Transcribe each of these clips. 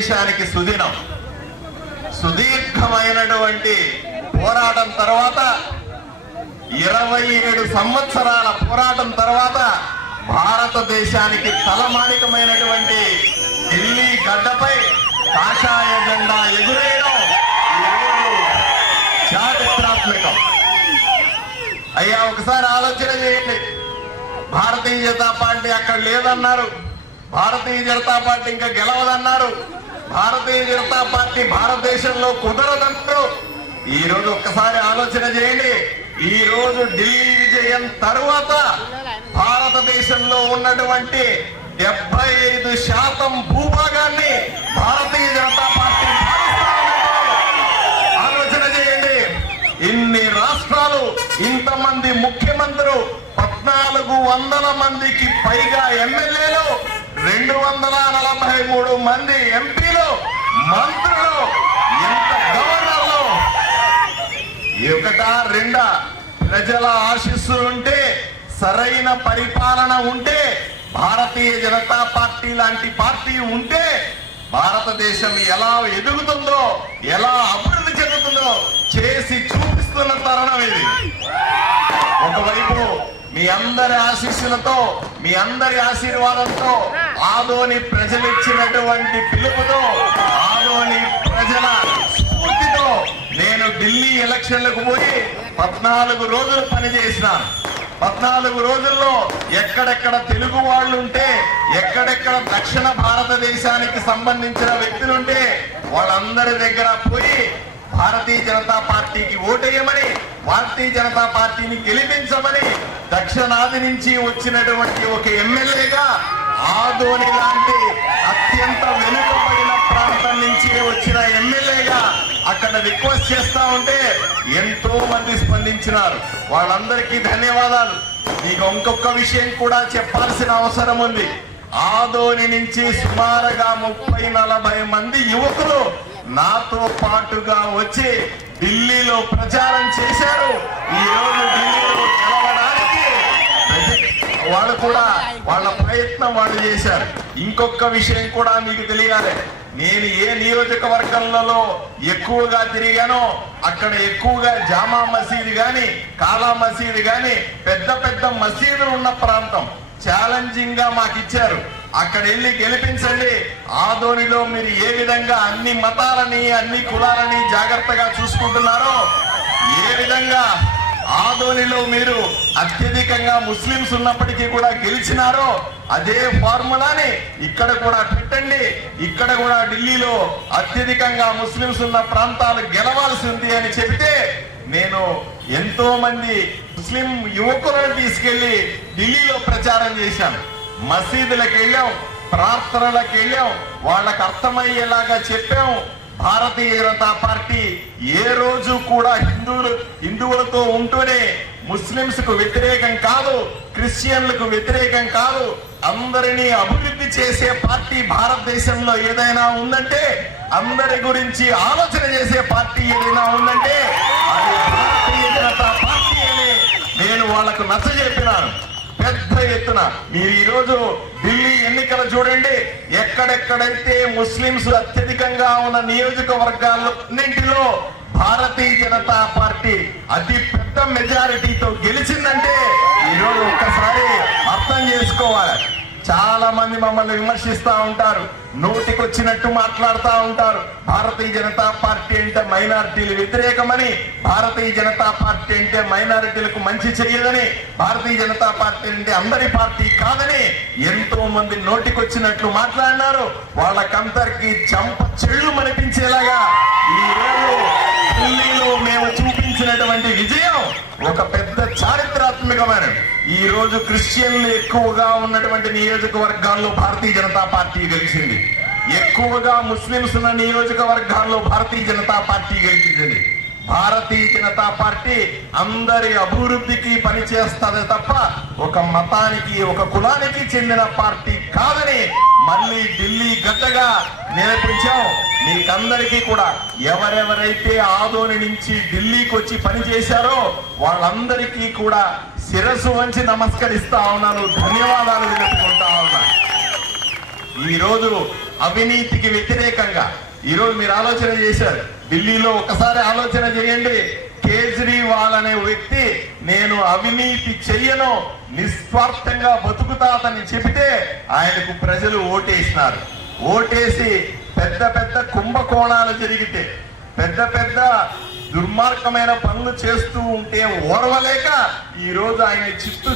భారతదేశానికి సుదినం. సుదీర్ఘమైనటువంటి పోరాటం తర్వాత 27 సంవత్సరాల పోరాటం తర్వాత భారతదేశానికి తలమానికమైనటువంటి ఢిల్లీ గడ్డపై కాషాయ జెండా ఎగురేయడం చారిత్రాత్మకం. అయ్యా, ఒకసారి ఆలోచన చేయండి. భారతీయ జనతా పార్టీ అక్కడ లేదన్నారు, భారతీయ జనతా పార్టీ ఇంకా గెలవదన్నారు, భారతీయ జనతా పార్టీ భారతదేశంలో కుదరదన్నారు. ఈ రోజు ఒక్కసారి ఆలోచన చేయండి. ఈ రోజు ఢిల్లీ విజయం తరువాత భారతదేశంలో ఉన్నటువంటి 75% భూభాగాన్ని భారతీయ జనతా పార్టీ ఆలోచన చేయండి. ఇన్ని రాష్ట్రాలు, ఇంతమంది ముఖ్యమంత్రులు, 1400 మందికి పైగా ఎమ్మెల్యేలు, 243 మంది ఎంపీలు, మంత్రులు, ఎంత గవర్నర్లు, ఒకటా రెండా ప్రజల ఆశీస్సులుంటే, సరైన పరిపాలన ఉంటే, భారతీయ జనతా పార్టీ లాంటి పార్టీ ఉంటే భారతదేశం ఎలా ఎదుగుతుందో, ఎలా అభివృద్ధి చెందుతుందో చేసి చూపిస్తున్న తరుణం ఇది. ఒకవైపు మీ అందరి ఆశీస్సులతో, మీ అందరి ఆశీర్వాదంతో, ఆదోని ప్రజలిచ్చినటువంటి పిలుపుతో, ఆదోని ప్రజల స్ఫూర్తితో నేను ఢిల్లీ ఎలక్షన్లకు పోయి 14 రోజులు పనిచేసినాను. 14 రోజుల్లో ఎక్కడెక్కడ తెలుగు వాళ్ళు ఉంటే, ఎక్కడెక్కడ దక్షిణ భారతదేశానికి సంబంధించిన వ్యక్తులుంటే వాళ్ళందరి దగ్గర పోయి భారతీయ జనతా పార్టీకి ఓటేయమని, భారతీయ జనతా పార్టీని గెలిపించమని, దక్షిణాది నుంచి వచ్చినటువంటి ఒక ఎమ్మెల్యేగా ఆదోని లాంటి అత్యంత వెనుకబడిన ప్రాంతం నుంచి వచ్చిన ఎమ్మెల్యేగా అక్కడ రిక్వెస్ట్ చేస్తా ఉంటే ఎంతో మంది స్పందించినారు. వాళ్ళందరికీ ధన్యవాదాలు. నీకు ఇంకొక విషయం కూడా చెప్పాల్సిన అవసరం ఉంది. ఆదోని నుంచి సుమారుగా 30-40 మంది యువకులు నాతో పాటుగా వచ్చి ఢిల్లీలో ప్రచారం చేశారు. ఈ రోజు ఢిల్లీలో గెలవడానికి వాళ్ళు కూడా వాళ్ళ ప్రయత్నం వాళ్ళు చేశారు. ఇంకొక విషయం కూడా మీకు తెలియాలి. నేను ఏ నియోజకవర్గంలో ఎక్కువగా తిరిగానో అక్కడ ఎక్కువగా జామా మసీదు గాని, కాలా మసీదు గాని, పెద్ద పెద్ద మసీదులు ఉన్న ప్రాంతం ఛాలెంజింగ్ గా మాకు ఇచ్చారు. అక్కడ వెళ్ళి గెలిపించండి. ఆదోనిలో మీరు ఏ విధంగా అన్ని మతాలని, అన్ని కులాలని జాగ్రత్తగా చూసుకుంటున్నారో, ఏ విధంగా ఆదోనిలో మీరు అత్యధికంగా ముస్లింస్ ఉన్నప్పటికీ కూడా గెలిచినారో అదే ఫార్ములాని ఇక్కడ కూడా పెట్టండి. ఇక్కడ కూడా ఢిల్లీలో అత్యధికంగా ముస్లింస్ ఉన్న ప్రాంతాలు గెలవాల్సి ఉంది అని చెబితే నేను ఎంతో మంది ముస్లిం యువకులను తీసుకెళ్లి ఢిల్లీలో ప్రచారం చేశాను. మసీదులకు వెళ్ళాం, ప్రార్థనలకు వెళ్ళాం, వాళ్ళకు అర్థమయ్యేలాగా చెప్పాం. భారతీయ జనతా పార్టీ ఏ రోజు కూడా హిందువులతో ఉంటూనే ముస్లింస్ కు వ్యతిరేకం కాదు, క్రిస్టియన్లకు వ్యతిరేకం కాదు, అందరినీ అభివృద్ధి చేసే పార్టీ భారతదేశంలో ఏదైనా ఉందంటే, అందరి గురించి ఆలోచన చేసే పార్టీ ఏదైనా ఉందంటే అది భారతీయ జనతా పార్టీ అని నేను వాళ్లకు నచ్చజెప్పినాను. పెద్ద ఎత్తున మీరు ఈరోజు ఢిల్లీ ఎన్నికలు చూడండి. ఎక్కడెక్కడైతే ముస్లింస్ అత్యధికంగా ఉన్న నియోజకవర్గాలన్నింటిలో భారతీయ జనతా పార్టీ అతి పెద్ద మెజారిటీతో గెలిచిందంటే ఈరోజు ఒక్కసారి అర్థం చేసుకోవాలి. చాలా మంది మమ్మల్ని విమర్శిస్తా ఉంటారు, నోటికొచ్చినట్టు మాట్లాడుతూ ఉంటారు. భారతీయ జనతా పార్టీ అంటే మైనారిటీలు వ్యతిరేకమని, భారతీయ జనతా పార్టీ అంటే మైనారిటీలకు మంచి చెయ్యదని, భారతీయ జనతా పార్టీ అంటే అందరి పార్టీ కాదని ఎంతో మంది నోటికొచ్చినట్లు మాట్లాడినారు. వాళ్ళకందరికీ చంప చెళ్ళు మనిపించేలాగా ఈ రోజు ఢిల్లీలో మేము చూపించినటువంటి విజయం ఒక పెద్ద చారిత్రాత్మకమైన. ఈ రోజు క్రిస్టియన్లు ఎక్కువగా ఉన్నటువంటి నియోజకవర్గాల్లో భారతీయ జనతా పార్టీ గెలిచింది. ఎక్కువగా ముస్లింస్ ఉన్న నియోజకవర్గాల్లో భారతీయ జనతా పార్టీ గెలిచింది. భారతీయ జనతా పార్టీ అందరి అభివృద్ధికి పనిచేస్తుంది తప్ప ఒక మతానికి, ఒక కులానికి చెందిన పార్టీ కాదని మళ్ళీ ఢిల్లీ గట్టగా నిరూపించాం. మీకందరికీ కూడా ఎవరెవరైతే ఆదోని నుంచి ఢిల్లీకి వచ్చి పనిచేశారో వాళ్ళందరికీ కూడా శిరస్సు వంచి నమస్కరిస్తా ఉన్నాను, ధన్యవాదాలు తెలుపుకుంటా ఉన్నా. ఈరోజు అవినీతికి వ్యతిరేకంగా ఈరోజు మీరు ఆలోచన చేశారు. ఢిల్లీలో ఒకసారి ఆలోచన చేయండి. కేజ్రీవాల్ అనే వ్యక్తి నేను అవినీతి చెయ్యను, నిస్వార్థంగా బతుకుతాదని చెబితే ఆయనకు ప్రజలు ఓటేసినారు. ఓటేసి పెద్ద పెద్ద కుంభకోణాలు జరిగితే, పెద్ద పెద్ద దుర్మార్గమైన పనులు చేస్తూ ఉంటే ఓర్వలేక ఈ రోజు ఆయన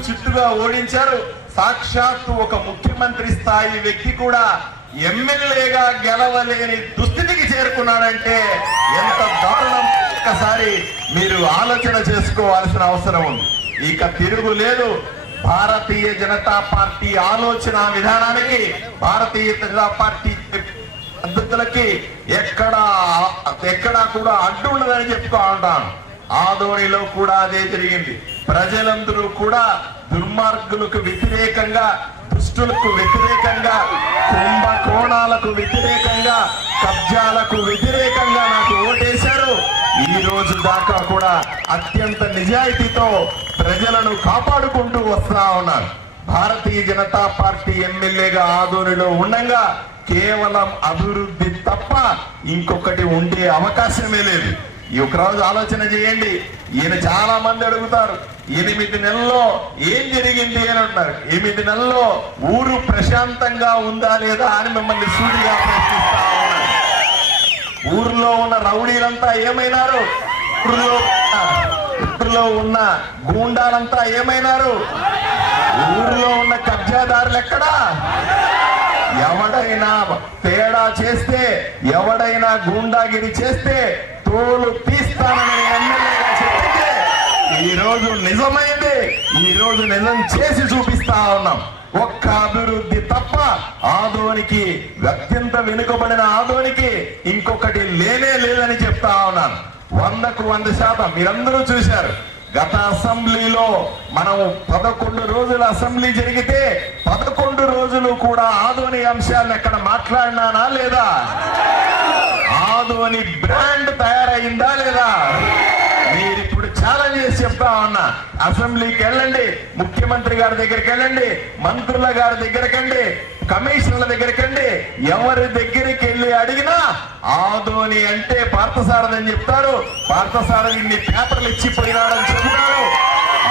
చిత్తుగా ఓడించారు. సాక్షాత్తు ఒక ముఖ్యమంత్రి స్థాయి వ్యక్తి కూడా ఎమ్మెల్యేగా గెలవలేని దుస్థితికి చేరుకున్నాడంటే ఎంత దారుణం ఒక్కసారి మీరు ఆలోచన చేసుకోవాల్సిన అవసరం ఉంది. ఇక తిరుగులేదు. భారతీయ జనతా పార్టీ ఆలోచన విధానానికి, భారతీయ జనతా పార్టీ పద్ధతులకి ఎక్కడా కూడా అడ్డు ఉండదని చెప్పుకో ఉంటాను. ఆదోనిలో కూడా అదే జరిగింది. ప్రజలందరూ కూడా దుర్మార్గులకు వ్యతిరేకంగా, దుష్టులకు వ్యతిరేకంగా, కుంభకోణాలకు వ్యతిరేకంగా, కబ్జాలకు వ్యతిరేకంగా నాకు ఓటేశారు. ఈ రోజు దాకా కూడా అత్యంత నిజాయితీతో ప్రజలను కాపాడుకుంటూ వస్తా ఉన్నారు. భారతీయ జనతా పార్టీ ఎమ్మెల్యేగా ఆదోనిలో ఉండగా కేవలం అభివృద్ధి తప్ప ఇంకొకటి ఉండే అవకాశమే లేదు. ఈ ఒక రోజు ఆలోచన చేయండి. ఈయన చాలా మంది అడుగుతారు 8 నెలల్లో ఏం జరిగింది అని అంటున్నారు. 8 నెలల్లో ఊరు ప్రశాంతంగా ఉందా లేదా అని మిమ్మల్ని సూటిగా ప్రశ్నిస్తా ఉన్నారు. ఊర్లో ఉన్న రౌడీలంతా ఏమైనారు? ఊర్లో ఉన్న గూండాలంతా ఏమైనారు? ఊర్లో ఉన్న కబ్జాదారులు ఎక్కడా? ఎవడైనా తేడా చేస్తే, ఎవడైనా గూండాగిరి చేస్తే తోలు తీస్తానని ఎమ్మెల్యేగా చెప్తే ఈ రోజు నిజమైంది. ఈ రోజు నిజం చేసి చూపిస్తా ఉన్నాం. ఒక్క అభివృద్ధి తప్ప ఆదోనికి, అత్యంత వెనుకబడిన ఆదోనికి ఇంకొకటి లేనే లేదని చెప్తా ఉన్నాను. 100కు 100%. మీరందరూ చూశారు. గత అసెంబ్లీలో మనం 11 రోజుల అసెంబ్లీ జరిగితే 11 రోజులు కూడా ఆదోని అంశాలను ఎక్కడ మాట్లాడినానా లేదా? ఆదోని బ్రాండ్ తయారైందా లేదా? మీరు ఇప్పుడు ఛాలెంజ్ చేసి చెప్తా ఉన్నా. అసెంబ్లీకి వెళ్ళండి, ముఖ్యమంత్రి గారి దగ్గరికి వెళ్ళండి, మంత్రుల గారి దగ్గరకండి, కమిషనర్ల దగ్గరకండి, ఎవరి దగ్గరికి వెళ్ళి అడిగినా ఆదోని అంటే పార్థసారథి చెప్తారు. పార్థసారథి ఇన్ని పేపర్లు ఇచ్చిపోయినాడని చెప్తారు.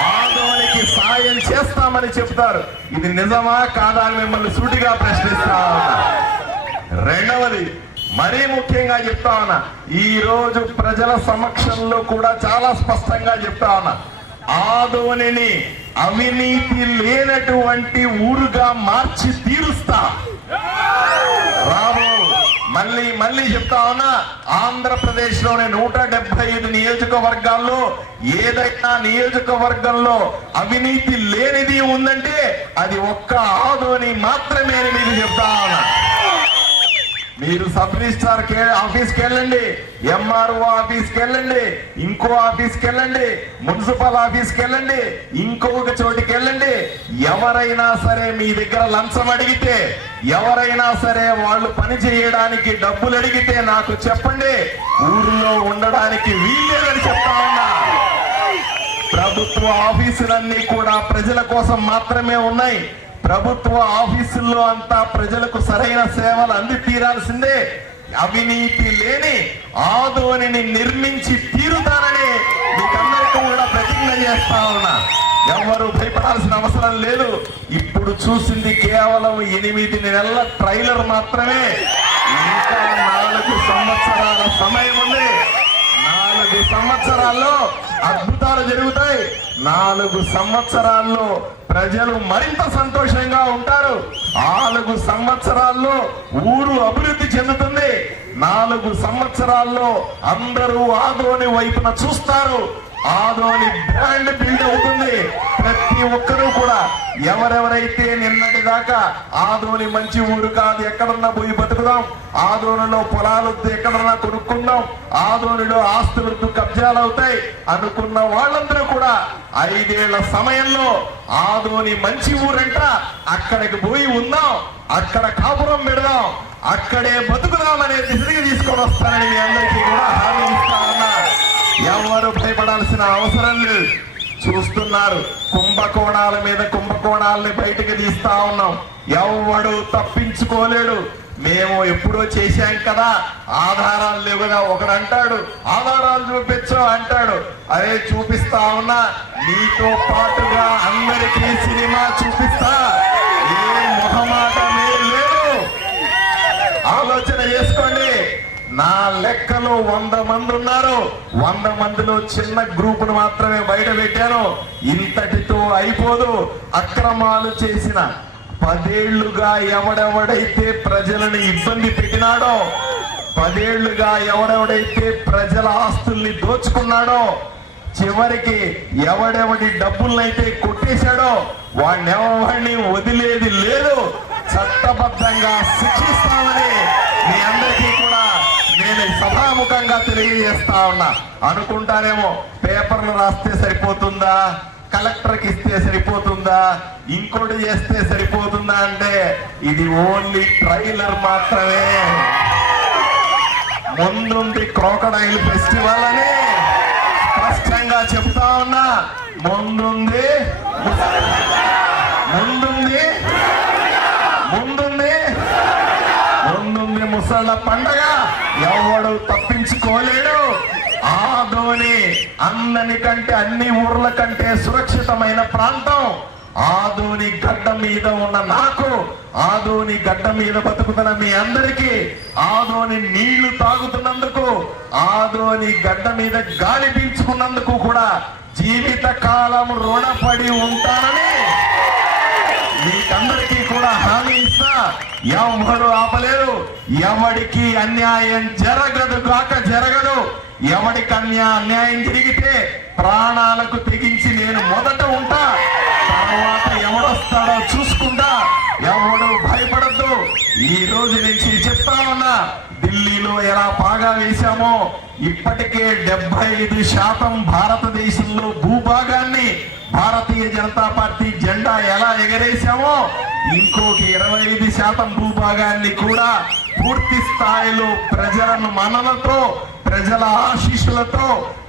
ఆదోనికి సాయం చేస్తామని చెప్తారు. ఇది నిజమా కాదా అని మిమ్మల్ని సూటిగా ప్రశ్నిస్తా ఉన్నా. రెండవది, మరీ ముఖ్యంగా చెప్తా ఉన్నా, ఈ రోజు ప్రజల సమక్షంలో కూడా చాలా స్పష్టంగా చెప్తా ఉన్నా, ఆదోనిని అవినీతి లేనటువంటి ఊరుగా మార్చి తీరుస్తా. రాబో మళ్ళీ చెప్తా ఉన్నా, ఆంధ్రప్రదేశ్ లోని 175 నియోజకవర్గాల్లో ఏదైనా నియోజకవర్గంలో అవినీతి లేనిది ఉందంటే అది ఒక్క ఆదోని మాత్రమే అని మీరు చెప్తా ఉన్నా. మీరు సబ్ రిజిస్ట్రార్ ఆఫీస్కి వెళ్ళండి, ఎంఆర్ఓ ఆఫీస్కి వెళ్ళండి, ఇంకో ఆఫీస్కి వెళ్ళండి, మున్సిపల్ ఆఫీస్కి వెళ్ళండి, ఇంకొక చోటికి వెళ్ళండి. ఎవరైనా సరే మీ దగ్గర లంచం అడిగితే, ఎవరైనా సరే వాళ్ళు పని చేయడానికి డబ్బులు అడిగితే నాకు చెప్పండి, ఊరిలో ఉండడానికి వీల్లేదని చెప్తా ఉన్నా. ప్రభుత్వ ఆఫీసులన్నీ కూడా ప్రజల కోసం మాత్రమే ఉన్నాయి. ప్రభుత్వ ఆఫీసుల్లో అంతా ప్రజలకు సరైన సేవలు అంది తీరాల్సిందే. అవినీతి లేని ఆదోనిని నిర్మించి తీరుతానని మీకందరికీ కూడా ప్రతిజ్ఞ చేస్తా ఉన్నా. ఎవరు భయపడాల్సిన అవసరం లేదు. ఇప్పుడు చూసింది కేవలం 8 నెలల ట్రైలర్ మాత్రమే. ఇంకా 4 సంవత్సరాల సమయం ఉంది. 4 సంవత్సరాల్లో అద్భుతాలు జరుగుతాయి. 4 సంవత్సరాల్లో ప్రజలు మరింత సంతోషంగా ఉంటారు. 4 సంవత్సరాల్లో ఊరు అభివృద్ధి చెందుతుంది. 4 సంవత్సరాల్లో అందరూ ఆదోని వైపున చూస్తారు. ఆదోని బ్రాండ్ బిల్డ్ అవుతుంది. ప్రతి ఒక్కరూ కూడా ఎవరెవరైతే నిన్నటి దాకా ఆదోని మంచి ఊరు కాదు, ఎక్కడన్నా పోయి బతుకుదాం, ఆదోనిలో పొలాలు ఎక్కడన్నా కొనుక్కుందాం, ఆదోనిలో ఆస్తులతో కబ్జాలు అవుతాయి అనుకున్న వాళ్ళందరూ కూడా 5 ఏళ్ల సమయంలో ఆదోని మంచి ఊరంట, అక్కడికి పోయి ఉందాం, అక్కడ కాపురం పెడదాం, అక్కడే బతుకుదామనే దిశకి తీసుకొని వస్తానని మీ అందరికీ కూడా హామీ ఇస్తా ఉన్నా. ఎవరు భయపడాల్సిన అవసరం లేదు. చూస్తున్నారు, కుంభకోణాల మీద కుంభకోణాలని బయటకు తీస్తా ఉన్నాం. ఎవడు తప్పించుకోలేడు. మేము ఎప్పుడో చేశాం కదా, ఆధారాలు లేవు కదా. ఒకడు అంటాడు ఆధారాలు చూపించు అంటాడు. అదే చూపిస్తా ఉన్నా, నీతో పాటుగా అందరికీ సినిమా చూపిస్తా. ఏ మొహమాటమే లేదు, ఆలోచన చేసుకోండి. నా లెక్కలో 100 మంది ఉన్నారు. 100 మందిలో చిన్న గ్రూపును మాత్రమే బయట పెట్టాను. ఇంతటితో అయిపోదు. అక్రమాలు చేసిన 10 ఏళ్లుగా ఎవడెవడైతే ప్రజలను ఇబ్బంది పెట్టినాడో, 10 ఏళ్లుగా ఎవడెవడైతే ప్రజల ఆస్తుల్ని దోచుకున్నాడో, చివరికి ఎవడెవడి డబ్బులనైతే కొట్టేశాడో వాడిని వదిలేది లేదు. చట్టబద్ధంగా శిక్షిస్తామని మీ అందరికీ కూడా నేను సభాముఖంగా తెలియజేస్తా ఉన్నా. అనుకుంటానేమో పేపర్లు రాస్తే సరిపోతుందా, కలెక్టర్కి ఇస్తే సరిపోతుందా, ఇంకోటి చేస్తే సరిపోతుందా అంటే ఇది ఓన్లీ ట్రైలర్ మాత్రమే. ముందుంది క్రోకడైల్ ఫెస్టివల్ అని స్పష్టంగా చెప్తా ఉన్నా. ముందుంది ముసళ్ళ పండగ. ఎవడు తప్పించుకోలేడు. ఆదోని అందరి కంటే, అన్ని ఊర్ల కంటే సురక్షితమైన ప్రాంతం. ఆదోని గడ్డ మీద ఉన్న నాకు, ఆదోని గడ్డ మీద బతుకుతున్న మీ అందరికీ, ఆదోని నీళ్లు తాగుతున్నందుకు, ఆదోని గడ్డ మీద గాలి పీల్చుకున్నందుకు కూడా జీవిత కాలం రుణపడి ఉంటానని మీకందరికీ కూడా హామీ ఇస్తా. ఎవరు ఆపలేరు. ఎవడికి అన్యాయం జరగదు కాక జరగదు. ఎవడికి అన్యాయం జరిగితే ప్రాణాలకు తెగించి నేను మొదట ఉంటా. తర్వాత ఎవడొస్తాడో చూసుకుంటా. ఎవడు భయపడద్దు. ఈ రోజు నుంచి చెప్తా ఉన్నా, ఢిల్లీలో ఎలా పాగా వేశామో ఇప్పటికే 75% భారతదేశంలో భూభాగాన్ని భారతీయ జనతా పార్టీ జెండా ఎలా ఎగరేశామో ఇంకొక 25% భూభాగాన్ని కూడా పూర్తి స్థాయిలో ప్రజలను మనలతో, ప్రజల ఆశీస్సులతో,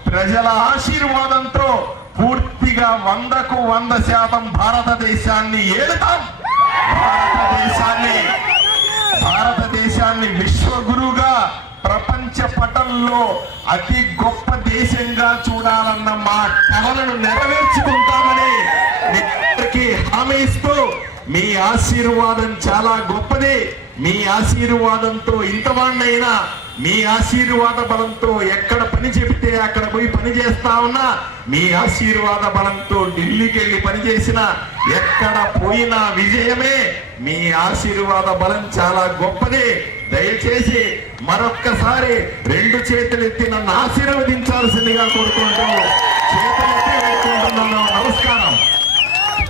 ప్రజల ఆశీర్వాదంతో పూర్తిగా 100కు 100% భారతదేశాన్ని ఏలుతాం. భారతదేశాన్ని విశ్వగురుగా, ప్రపంచ పటంలో అతి గొప్ప దేశంగా చూడాలన్న మా కలలను నెరవేర్చుకుంటామని మీకు హామీ ఇస్తూ, మీ ఆశీర్వాదం చాలా గొప్పది. మీ ఆశీర్వాదంతో ఇంతవాణ్ణైనా, మీ ఆశీర్వాద బలంతో ఎక్కడ పని చెబితే అక్కడ పోయి పని చేస్తా ఉన్నా, మీ ఆశీర్వాద బలంతో ఢిల్లీకి వెళ్ళి పనిచేసిన ఎక్కడ పోయినా విజయమే. మీ ఆశీర్వాద బలం చాలా గొప్పది. దయచేసి మరొక్కసారి 2 చేతులెత్తి నన్ను ఆశీర్వదించాల్సిందిగా కోరుకుంటూ చేతులెత్తి వేడుకుంటున్నాను. నమస్కారం.